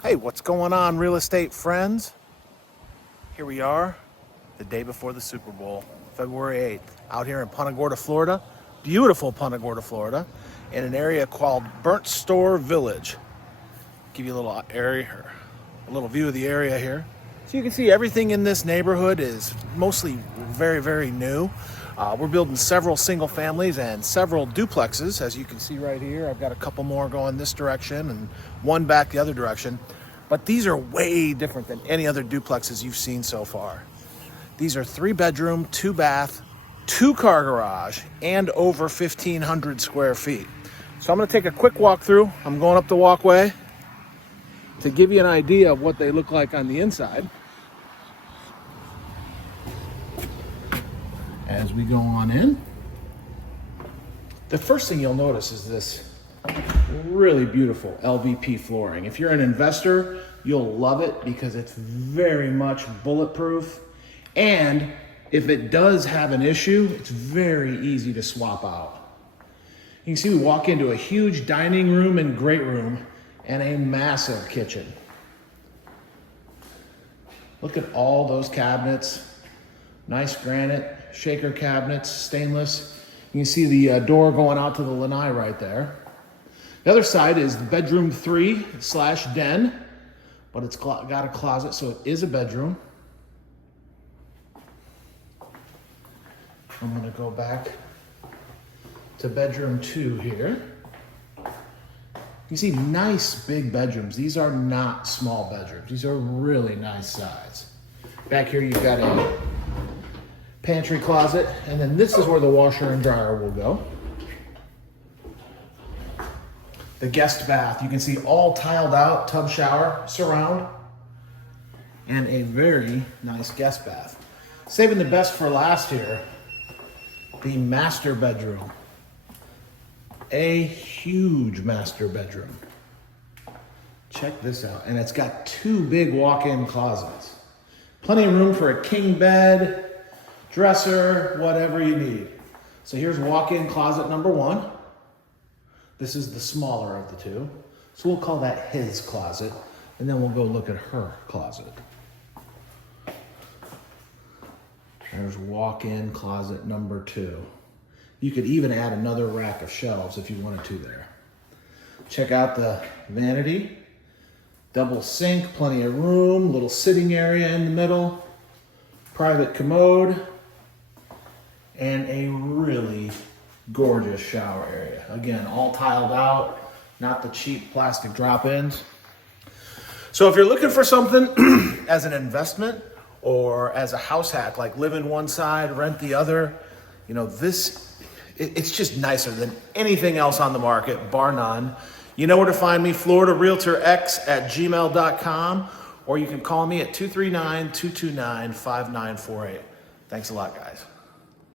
Hey, what's going on, real estate friends? Here we are, the day before the Super Bowl, February 8th, out here in Punta Gorda, Florida. Beautiful Punta Gorda, Florida, in an area called Burnt Store Village. Give you a little area, a little view of the area here. So you can see everything in this neighborhood is mostly very, very new. We're building several single families and several duplexes, as you can see right here. I've got a couple more going this direction and one back the other direction. But these are way different than any other duplexes you've seen so far. These are 3-bedroom, 2-bath, 2-car garage, and over 1,500 square feet. So I'm gonna take a quick walk through. I'm going up the walkway to give you an idea of what they look like on the inside. As we go on in, the first thing you'll notice is this really beautiful LVP flooring. If you're an investor, you'll love it because it's very much bulletproof. And if it does have an issue, it's very easy to swap out. You can see we walk into a huge dining room and great room and a massive kitchen. Look at all those cabinets. Nice granite, shaker cabinets, stainless. You can see the door going out to the lanai right there. The other side is bedroom 3/den, but it's got a closet, so it is a bedroom. I'm gonna go back to bedroom 2 here. You see nice big bedrooms. These are not small bedrooms. These are really nice size. Back here you've got a pantry closet, and then this is where the washer and dryer will go. The guest bath, you can see all tiled out, tub shower, surround, and a very nice guest bath. Saving the best for last here, the master bedroom. A huge master bedroom. Check this out, and it's got 2 big walk-in closets. Plenty of room for a king bed, dresser, whatever you need. So here's walk-in closet number 1. This is the smaller of the 2. So we'll call that his closet, and then we'll go look at her closet. There's walk-in closet number 2. You could even add another rack of shelves if you wanted to there. Check out the vanity, double sink, plenty of room, little sitting area in the middle, private commode, and a really gorgeous shower area. Again, all tiled out, not the cheap plastic drop-ins. So if you're looking for something as an investment or as a house hack, like live in one side, rent the other, you know, it's just nicer than anything else on the market, bar none. You know where to find me, floridarealtorx@gmail.com, or you can call me at 239-229-5948. Thanks a lot, guys.